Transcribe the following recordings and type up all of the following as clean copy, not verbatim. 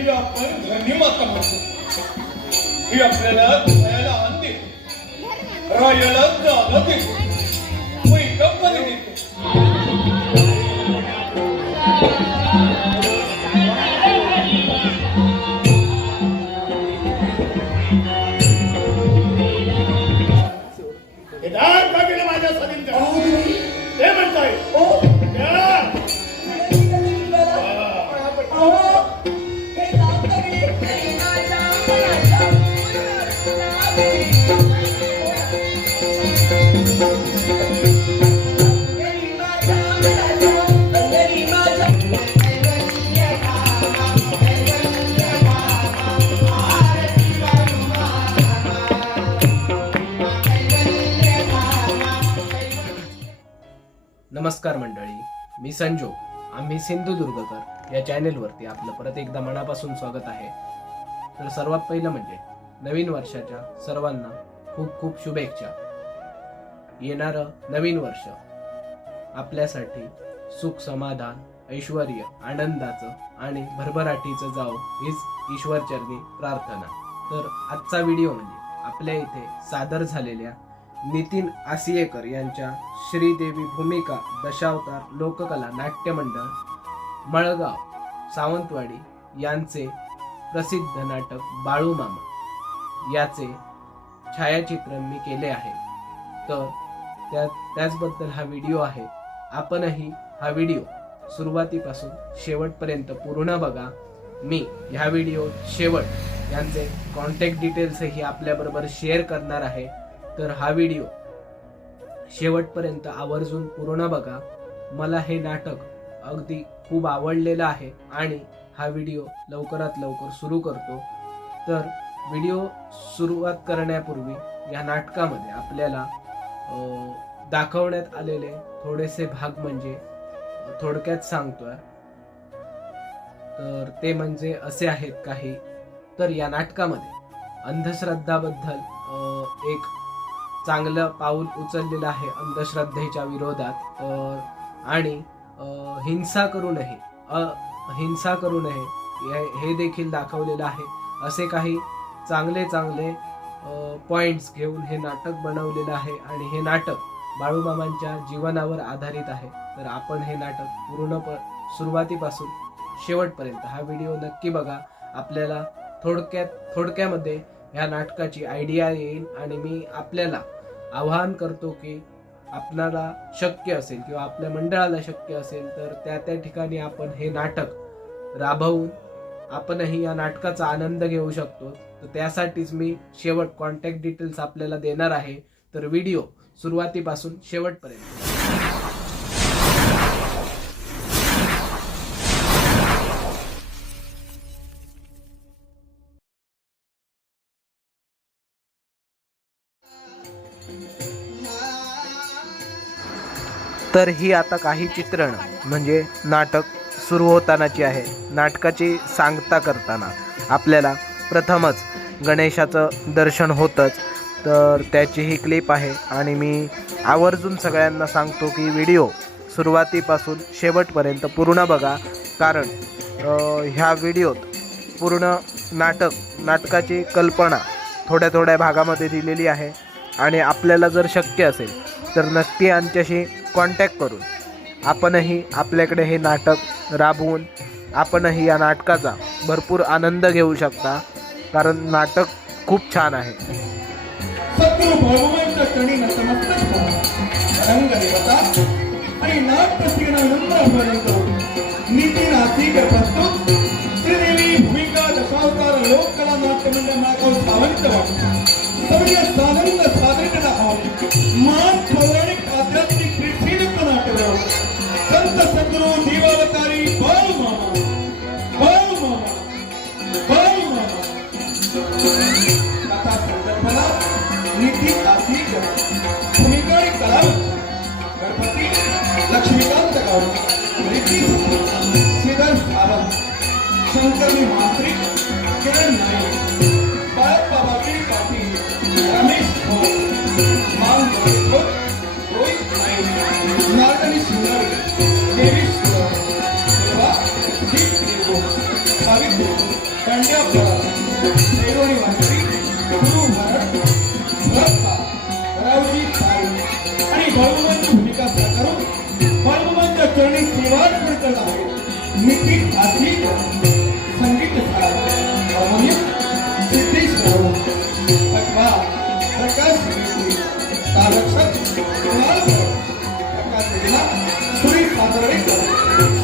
ही आपण धनी माता म्हणतो. ही आपल्याला खायला अन्न देते, राहायला जागा देते, वैकंपणे देते. माझ्या स्वाधीनता ते म्हणताय नमस्कार मंडळी, मी संजोग. आम्ही सिंधुदुर्गकर या चॅनेलवरती आपलं परत एकदा मनापासून स्वागत आहे. तर सर्वात पहिलं म्हणजे नवीन वर्षाच्या सर्वांना खूप खूप शुभेच्छा. येणारं नवीन वर्ष आपल्यासाठी सुख, समाधान, ऐश्वर, आनंदाचं आणि भरभराटीचं जावो हीच ईश्वरचरणी प्रार्थना. तर आजचा व्हिडिओ म्हणजे आपल्या इथे सादर झालेल्या नितीन आसियेकर यांच्या श्रीदेवी भूमिका दशावतार लोककला नाट्य मंडळ मळगाव सावंतवाडी यांचे प्रसिद्ध नाटक बाळू मामा याचे छायाचित्रण मी केले आहे. तर त्याचबद्दल हा व्हिडिओ आहे. आपणही हा व्हिडिओ सुरुवातीपासून शेवटपर्यंत पूर्ण बघा. मी ह्या व्हिडिओ शेवट यांचे कॉन्टॅक्ट डिटेल्सही आपल्याबरोबर शेअर करणार आहे. तर हा व्हिडिओ शेवटपर्यंत आवर्जून पूर्ण बघा. मला हे नाटक अगदी खूप आवडलेलं आहे आणि हा व्हिडिओ लवकरात लवकर सुरू करतो. तर व्हिडिओ सुरुवात करण्यापूर्वी या नाटकामध्ये आपल्याला दाखवण्यात आलेले थोडेसे भाग म्हणजे थोडक्यात सांगतोय. तर ते म्हणजे असे आहेत काही. तर या नाटकामध्ये अंधश्रद्धाबद्दल एक चांगलं पाऊल उचललेलं आहे अंधश्रद्धेच्या विरोधात. आणि हिंसा करू नये हे देखील दाखवलेलं आहे. असे काही चांगले चांगले पॉइंट्स घेऊन हे नाटक बनवलेलं आहे आणि हे नाटक बाळूमामांच्या जीवनावर आधारित आहे. तर आपण हे नाटक पूर्ण सुरुवातीपासून शेवटपर्यंत हा व्हिडिओ नक्की बघा. आपल्याला थोडक्यामध्ये ह्या नाटकाची आयडिया येईल आणि मी आपल्याला आवाहन करतो की आपल्याला शक्य असेल किंवा आपल्या मंडळाला शक्य असेल तर त्या ठिकाणी आपण हे नाटक राबवून आपणही या नाटकाचा आनंद घेऊ शकतो. तर त्यासाठीच मी शेवट कॉन्टॅक्ट डिटेल्स आपल्याला देणार आहे. तर व्हिडिओ सुरुवातीपासून शेवटपर्यंत. तर ही आता काही चित्रण म्हणजे नाटक सुरू होतानाची आहे. नाटकाची सांगता करताना आपल्याला प्रथमच गणेशाचं दर्शन होतंच. तर त्याची ही क्लिप आहे आणि मी आवर्जून सगळ्यांना सांगतो की व्हिडिओ सुरुवातीपासून शेवटपर्यंत पूर्ण बघा. कारण ह्या व्हिडिओत पूर्ण नाटकाची कल्पना थोड्या भागामध्ये दिलेली आहे आणि आपल्याला जर शक्य असेल तर नक्की आमच्याशी कॉन्टॅक्ट करून आपणही आपल्याकडे हे नाटक राबवून आपणही या नाटकाचा भरपूर आनंद घेऊ शकता. कारण नाटक खूप छान आहे. सद्गुरु भगवंत चरणी नतमस्तक व्हा. रंगदेवता आणि नाट्यप्रिय नम्रपर्यंत नितीन आसियेकर प्रस्तुत श्रीदेवी भूमिका दशावतार लोककला नाट्य मंडळ मळगाव सावंतवाडी सौर्य सानंद सादरीकरण मान पौराणिक आध्यात्मिक क्रिस्तीनक नाटक संत सद्गुरु देवावतारी बाळू मामा कथा संकल्पना नितीन आसियेकर भूमिका आणि कलावंत गणपती लक्ष्मीकांत गावकर रिती श्रीधर सावंत शंकरजी मांत्रिक किरण नाईक बाळप्पा बागेरी पाटील रमेश भोर मान गोरेखोर रोहित नाईक नागणी सुंदरी देवी सुंदर देवा दीप देवो सावित्री पांड्या पैरवणी वाटली गुरु भरत रत्ता रावजी ताई आणि बाळूमांची भूमिका साकारून बाळूमांच्या चरणी सेवा करत आहे नितीन आसिफ संगीत सार हार्मोनियम सिद्धेश राव अथवा प्रकाश मेहती तालक्षक कुणाल भरत प्रकाश जिल्हा सुरेश सातर्डेकर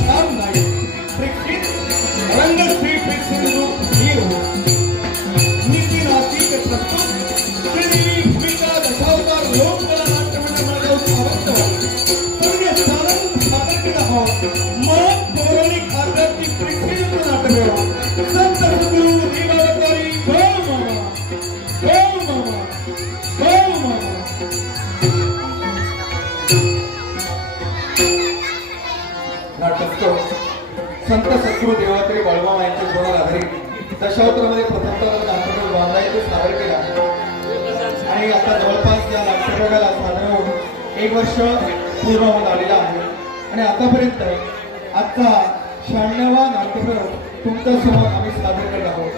श्याम नाईक प्रेक्षित रंगश्री प्रेक्षित हीरो नितीन आसिफ प्रस्तुत श्रीदेवी भूमिका दशावतार लोककला नाट्यमंडळ माधव सावंत सूर्य सारंग सादर केला आहोत मन पौराणिक आध्यात्मिक प्रेक्षित नाट्यमेळा संत सद्गुरू देवावतारी गौ मामा नाटक संत सद्गुरू देवावतारी बाळूमामा यांच्या जीवनावर आधारित दशावतारामध्ये प्रथमतः नाट्यप्रयोग बांधायचे सादर केला आणि आता जवळपास या नाट्यप्रयोगाला सादर होऊन 1 वर्ष पूर्ण होऊन आलेला आहे आणि आतापर्यंत आजचा 96वा नाट्यप्रयोग तुमच्या समोर आम्ही सादर करत आहोत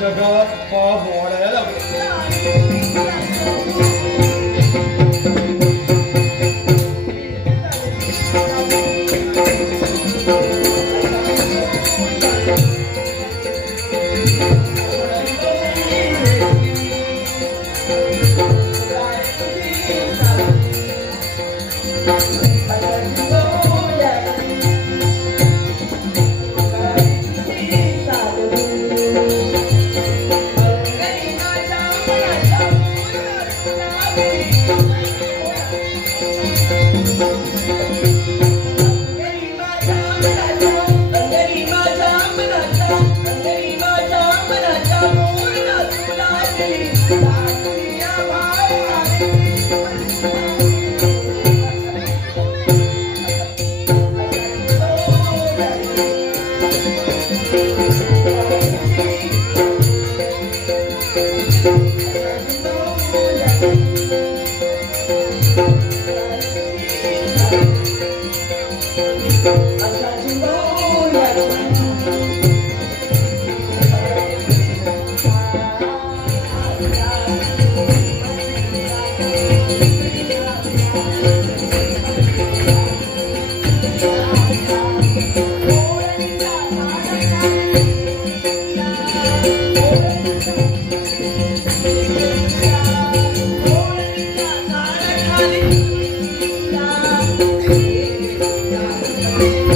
जगात पाप वाढायला लागले Thank you.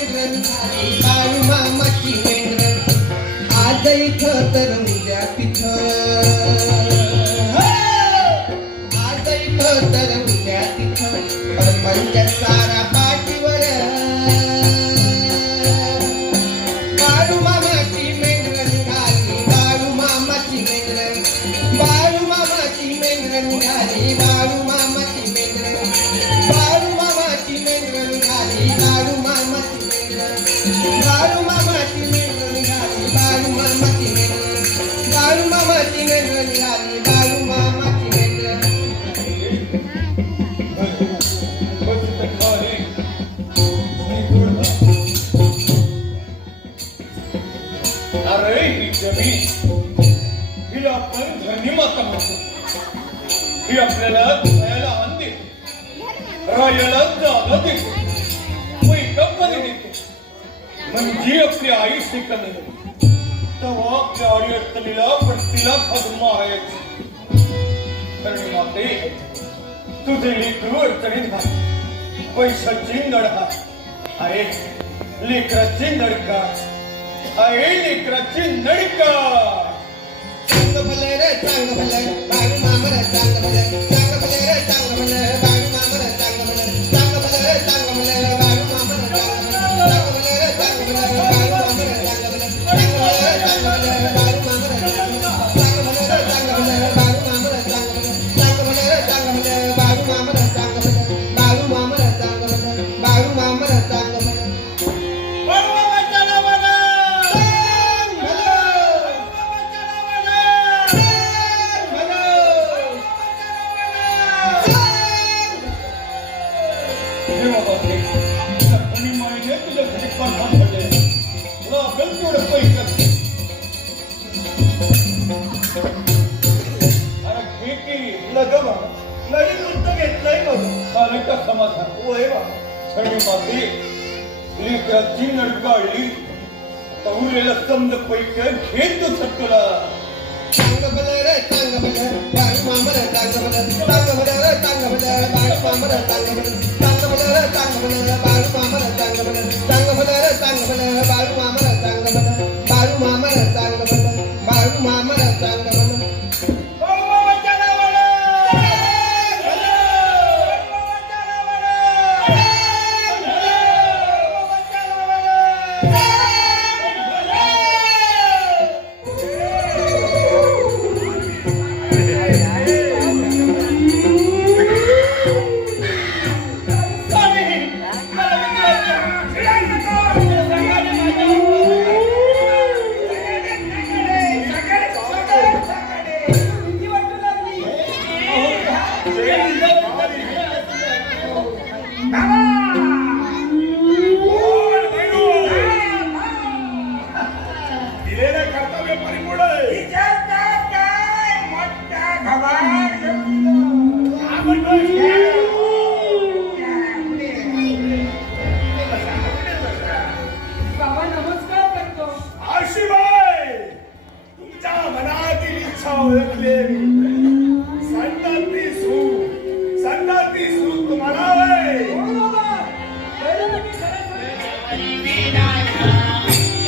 मेंढर निघाली बाळू मामाची मेंढर आज इथं तर उद्या तिथं आज इथं तर उद्या तिथं परपंच सारा पाठीवर बाळू मामाची मेंढर निघाली बाळू मामाची मेंढर बाळू मामाची मेंढर निघाली बाळू मामाची मेंढर बाळू मामाची मेंढर निघाली बाळू मामाची मेंढर बाळू मामाची मेंढर निघाली बाळू मामाची मेंढर बाळू मामाची मेंढर निघाली बाळू मामाची मेंढर अरे ही जमीन हिला आपण धरणी माता म्हणतो. ही आपल्याला खायला अन्न देते, राहायला जागा देते, पैकापणे देते. म्हणजे आपली आई शिकली तेव्हा आपल्या आई अडचणीला पट्टीला खाऊन मारायची. धरणी माते तुझे लेकरू अडचणीत घाल, पैशाची नडहा. अरे लेकराची नडका, अरे लेकराची नडका. चांग भले रे चांग भले बाळू मामर चांग भले चांग भले रे चांग भले बाळू मामर चांग भले चांग भले रे चांग भले बाळू मामर चांग भले रे चांग भले बाळू मामर चांग भले चांग भले रे चांग भले बाळू मामर चांग भले रे चांग भले बाळू मामर चांग भले चांग भले रे चांग भले बाळू मामर चांग भले बाळू मामर चांग भले बाळू मामर चांग भले लेकराची नडकाळली तवरेला समज पैक घेत तुला. चांग भले रे चांग भले बाळू मामर चांग भले चांग भले रे चांग भले बाळू मामर चांग भले चांग भले रे चांग भले बाळू मामर चांग भले चांग भले रे चांग भले बाळू मामर चांग भले बाळू मामर चांग भले बाळू मामर चांग भले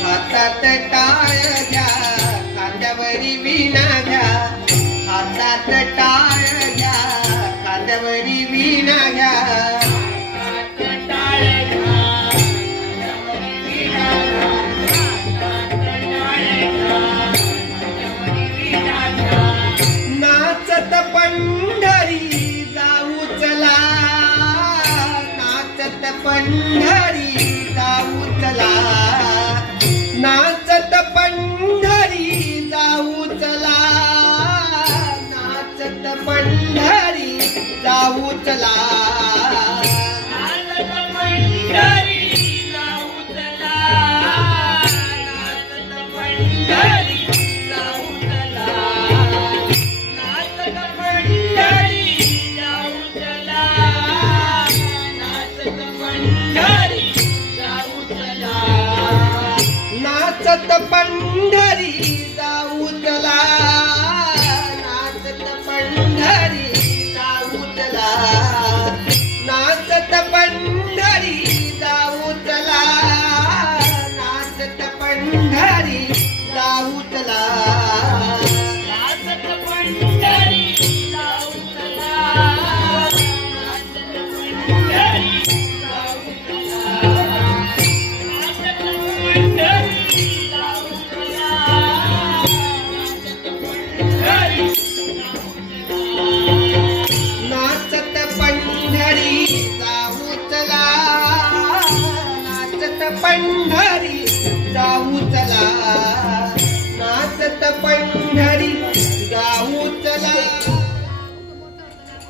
हातात टाळ घ्या खांद्यावरी विणा घ्या हातात टाळ घ्या खांद्यावरी विणा घ्या नाचत पंढरी जाऊ चला नाचत पंढरी जाऊ चला नाचत पंढरी जाऊ चला नाचत पंढरी जाऊ चला नाचत पंढरी जाऊ चला नाचत पंढरी जाऊ चला नाचत पंढरी जाऊ चला नाचत पंढरी जाऊ चला नाचत पंढरी जाऊ चला नाचत पंढरी जाऊ चला नाचत पंढरी जाऊ चला पंढरी जाऊ चला, नाचत पंढरी जाऊ चला.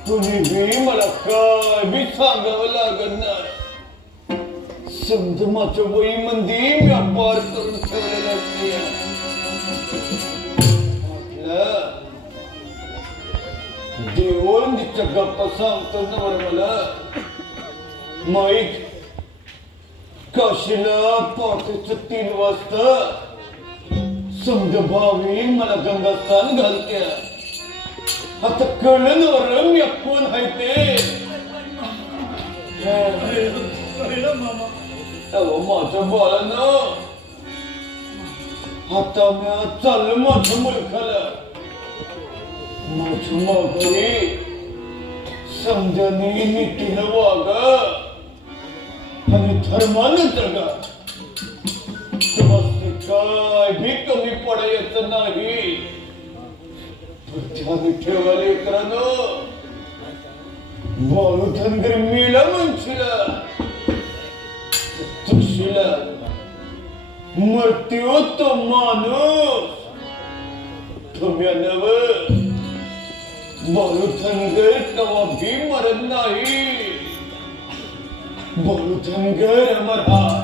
तुम्ही बी मला काय बी सांगावं लागत नाही. समजा माझ्या वहीमध्ये मी अपार करून ठेवलेला देवळीच्या गप्पा सांगतो ना बरं मला. माईक काशीला पहाटेचं 3 वाजता समजा भावी मला गंगास्थान घालते. आता कळलं ना बरं मी कोण आहे ते. अहो माझ्या बाळानं आता मी चाललं माझ्या मुलखाला. माझ्या माघारी समजाने नीतीनं वागा आणि धर्मानं जगा. तुम्हाला काय भी कमी पडायचं नाही. ध्यान ठेवा लेकरांनो. बाळू धनगर मेला म्हणशीला तुळशीला मृत्यू तो माणूस तुम्ही नव. बाळू धनगर कवा भी मरत नाही. बाळू धनगर अमर हाय,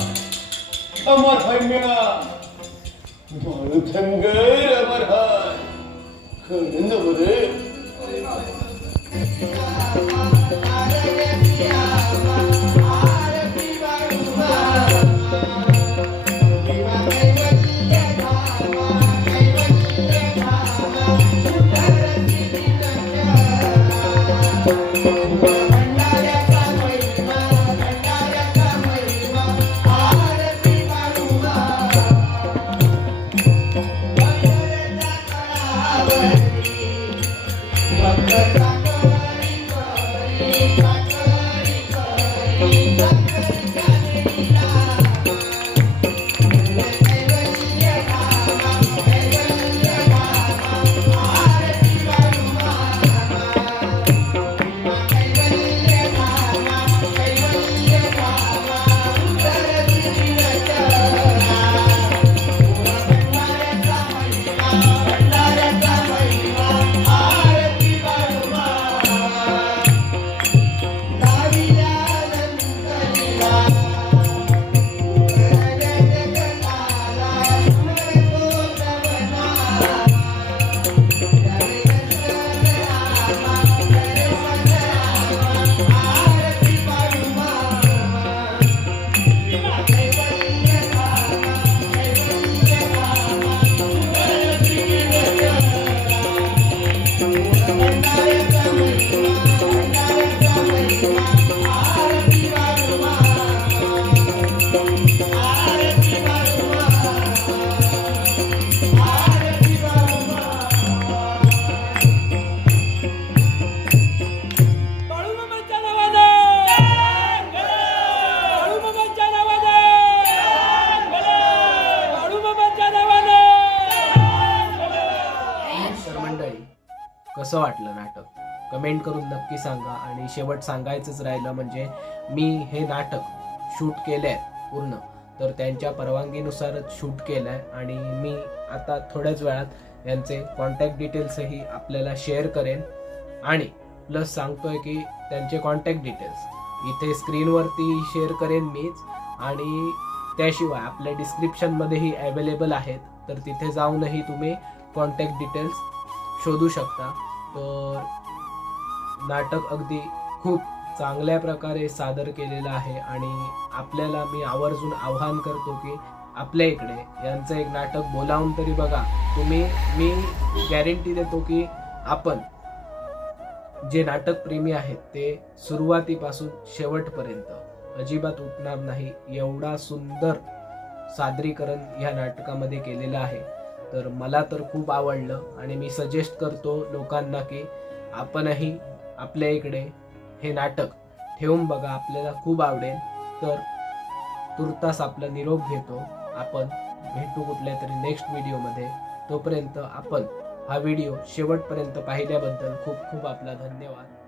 अमर हाय म्या. बाळू धनगर अमर हाय. कळलं ना बरं. कसं वाटलं नाटक कमेंट करून नक्की सांगा. आणि शेवट सांगायचंच राहिलं म्हणजे मी हे नाटक शूट केलंय पूर्ण तर त्यांच्या परवानगीनुसारच शूट केलंय. आणि मी आता थोड्याच वेळात यांचे कॉन्टॅक्ट डिटेल्सही आपल्याला शेअर करेन. आणि प्लस सांगतोय की त्यांचे कॉन्टॅक्ट डिटेल्स इथे स्क्रीनवरती शेअर करेन मीच. आणि त्याशिवाय आपल्या डिस्क्रिप्शनमध्येही अवेलेबल आहेत तर तिथे जाऊनही तुम्ही कॉन्टॅक्ट डिटेल्स शोधू शकता. तर नाटक अगदी खूप चांगल्या प्रकारे सादर केलेलं आहे. आणि आपल्याला मी आवर्जून आवाहन करतो की आपल्या इकडे यांचं एक नाटक बोलावून तरी बघा तुम्ही. मी गॅरंटी देतो की आपण जे नाटक प्रेमी आहेत ते सुरुवातीपासून शेवटपर्यंत अजिबात उठणार नाही. एवढा सुंदर सादरीकरण ह्या नाटकामध्ये केलेलं आहे. तर मला तर खूप आवडलं आणि मी सजेस्ट करतो लोकांना की आपणही आपल्या इकडे हे नाटक ठेवून बघा. आपल्याला खूप आवडेल. तर तुर्तास आपला निरोप घेतो. आपण भेटू कुठल्या तरी नेक्स्ट व्हिडिओमध्ये. तोपर्यंत आपण हा व्हिडिओ शेवटपर्यंत पाहिल्याबद्दल खूप खूप आपला धन्यवाद.